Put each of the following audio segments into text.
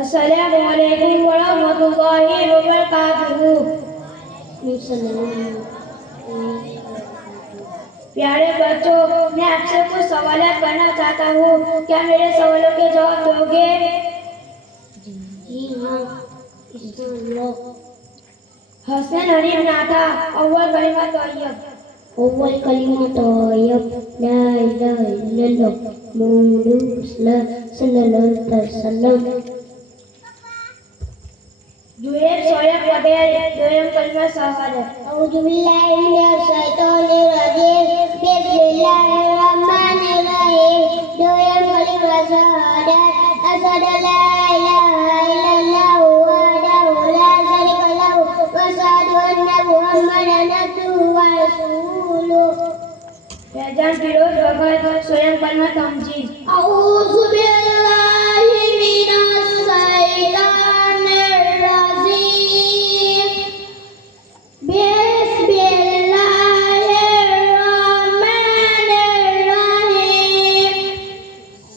अस्सलामुअलैकुम वरहमतुल्लाहि वबरकातुहू। प्यारे बच्चों, मैं आपसे कुछ सवाल करना चाहता हूँ। क्या मेरे सवालों के जवाब दोगे? जी हाँ, हसन हनीफ नाथा अव्वल कलिमा तय्यब। أول كلمة طيب لا إله إلا الله محمد رسول الله صلى الله عليه وسلم. जुएब सोयब पटेल दोयम कलिमा शहादत. أعوذ بالله من الشيطان الرجيم بسم الله الرحمن الرحيم دويم كلمة شهادة أشهد أن لا إله إلا الله وحده لا شريك له وأشهد أن محمدا عبده ورسوله. फैजान फिरोज भगत स्वयं कलमा तमजीद. أعوذ بالله من الشيطان الرجيم بسم الله الرحمن الرحيم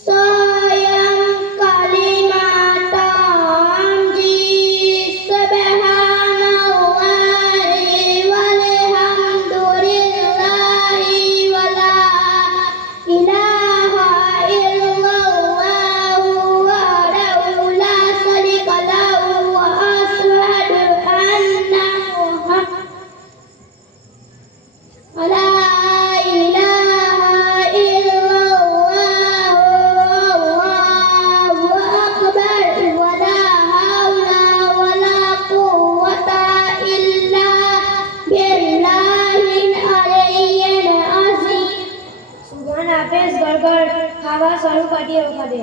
صيام كلمة تمجيد سبحان الله والحمد لله ولا إله إلا الله وحده لا شريك له وأشهد أن لا إله إلا الله والله أكبر ولا حول ولا قوة إلا بالله العلي العظيم. સુભાન હાફિઝ ગરગર ખાવા શરૂ કરતી વખતે.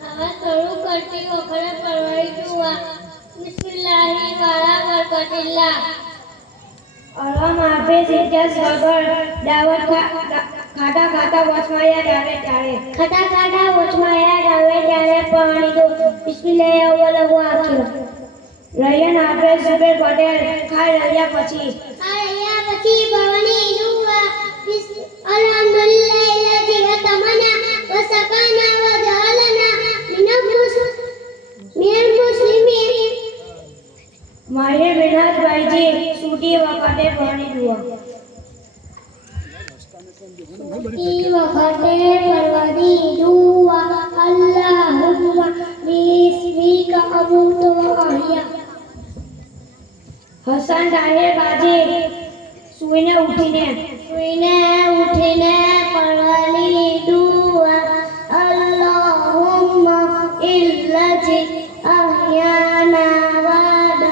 ખાવા શરૂ કરતી વખતે પરવારી દુઆ બિસ્મિલ્લાહિ વાલા બરકતિલ્લાહ. અલહમ હાફિઝ ઇતિહાસ ગરગર દાવત ખાતા ખાતા વચમાં યાદ આવે ત્યારે. ખાતા ખાતા વચમાં યાદ આવે ત્યારે પાણી દો બિસ્મિલ્લાહિ અવ્વલ વ આખિર. રયન હાફિઝ ઝુબેર પટેલ ખાઈ રહ્યા પછી. આયા પછી ભવાની દુઆ અલ્હમ્દુલિલ્લાહિ الذي أطعمنا وسقانا وجعلنا من المسلمين. માહિર વિનાશભાઈજી સૂટી વખતે ભણી દુઆ. ઈ વખતે પરવારી દુઆ અલ્લાહુમ્મા બિસ્મિકા અમુતુ વ અહ્યા. હસન તાહિર બાજી સુઈને ઉઠીને પરવારી દુઆ અલ્લાહુમ્મા ઇલ્લતિ અહ્યાના વાદ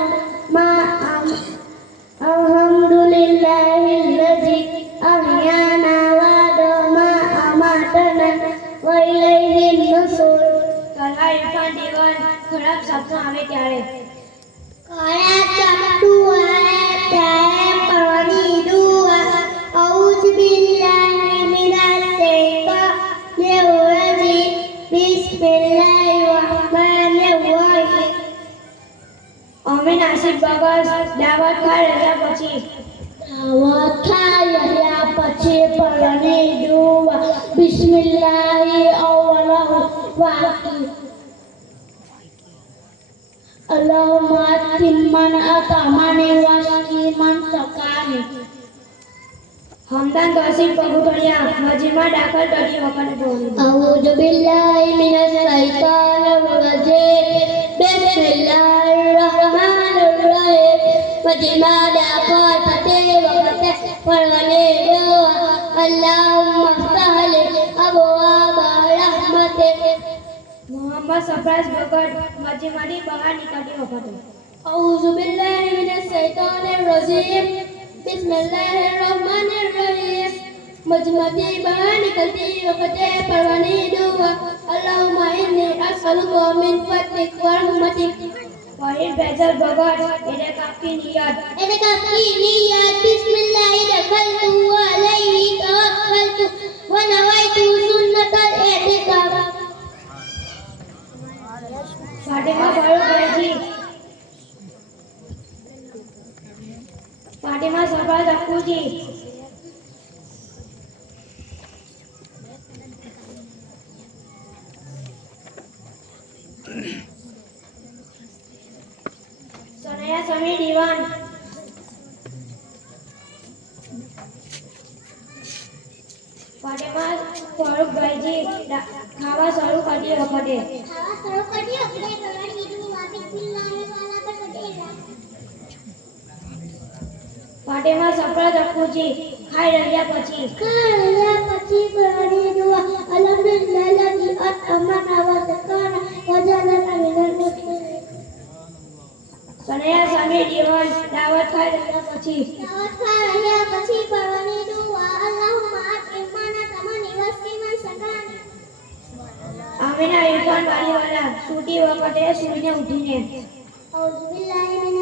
મા અલ્હમ્દુલિલ્લાહિ الذي أحيانا بعد ما أماتنا وإليه النشور. તલા ઇરફાન દીવાન ખરાબ સપના આવે ત્યારે. ખરાબ સપનું આવે ત્યારે પરવારી દુઆ અઉઝ બિલ્લાહિ મિનશ શૈતાનિર રજીમ બિસ્મિલ્લાહિર રહમાનિર રહીમ. અમે નાસિબ બગસ દાવત ખાઈ રહ્યા પછી. પરવાની દુઆ બિસ્મિલ્લાહિ અવ્વલ વ આખિર. اللهم أتم من أطعمني واسقي من سقاني. હમદાન તોસીફ પગુટણિયા મજીમાં દાખલ કરતી વખતે ભણી. أعوذ بالله من الشيطان الرجيم بسم الله الرحمن الرحيم مجمع داخل فتح وفتح परवाने दुआ اللهم افتح لي أبواب رحمتك. મોહમ્મદ સફરાજ ભગત મજીમાંથી બહાર નીકળતી વખતે. أعوذ بالله من الشيطان الرجيم بسم الله الرحمن الرحيم مجمدي بها निकलती वक़्ते परवानी दुआ اللهم إني أسألك من فضلك ورحمتك. ફરીદ ફૈઝલ ભગત એને કાપી નિયત. بسم الله دخلت وعليه توكلت ونويت سنة الاعتكاف. ફાતિમા ફારૂકભાઈજી ફાતિમા સરફરાજ અક્કુજી સમીર દિવાન ફાટેમા સ્વરૂપભાઈજી ખાવા શરૂ કરતી વખતે ખાવા શરૂ કર્યો એટલે કરવાની કીધું વાપસ બિસ્મિલ્લાહિર વાલા પર કટેલા ફાટેમા સફળ ચક્કુજી ખાઈ રહ્યા પછી ખાયા પછી કરવાની દુઆ અલ્હમ્દુલિલ્લાહ લજી અમાના વસકાના વજાલના મિનલ મુસ્લિમીન સનયા સમીર દિવાન દાવત ખાઈ રહ્યા પછી દાવત ખાયા પછી કરવાની દુઆ અલ્લાહુમ્મા આતિમાના તમાની વસ્તીમાં સકાની આમીના ઇરફાન બારીવાલા સૂતી વખતે સૂઈને ઉઠીને અઉઝુ બિલ્લાહિ મિનશ